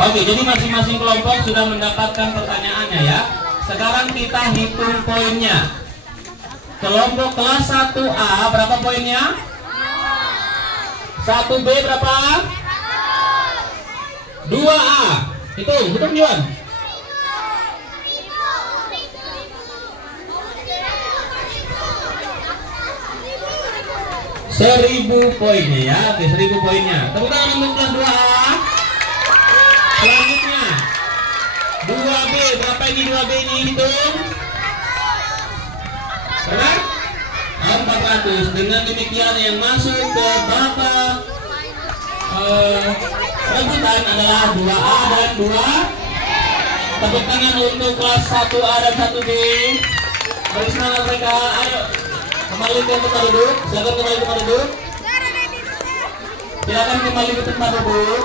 Oke, jadi masing-masing kelompok sudah mendapatkan pertanyaannya ya. Sekarang kita hitung poinnya. Kelompok kelas 1A berapa poinnya? 1B berapa? 2A. Hitung Juan. 1000 poinnya ya. Oke, 1000 poinnya. Tepuk tangan untuk kelas 2A. Selanjutnya 2B, berapa ini 2B ini hitung? Berapa? 400. Dengan demikian yang masuk ke babak rebutan adalah 2A dan 2. Tepuk tangan untuk kelas 1A dan 1B. Beri semangat mereka. Ayo kembali ke tempat duduk. Silakan kembali ke tempat duduk. Silakan kembali ke tempat duduk.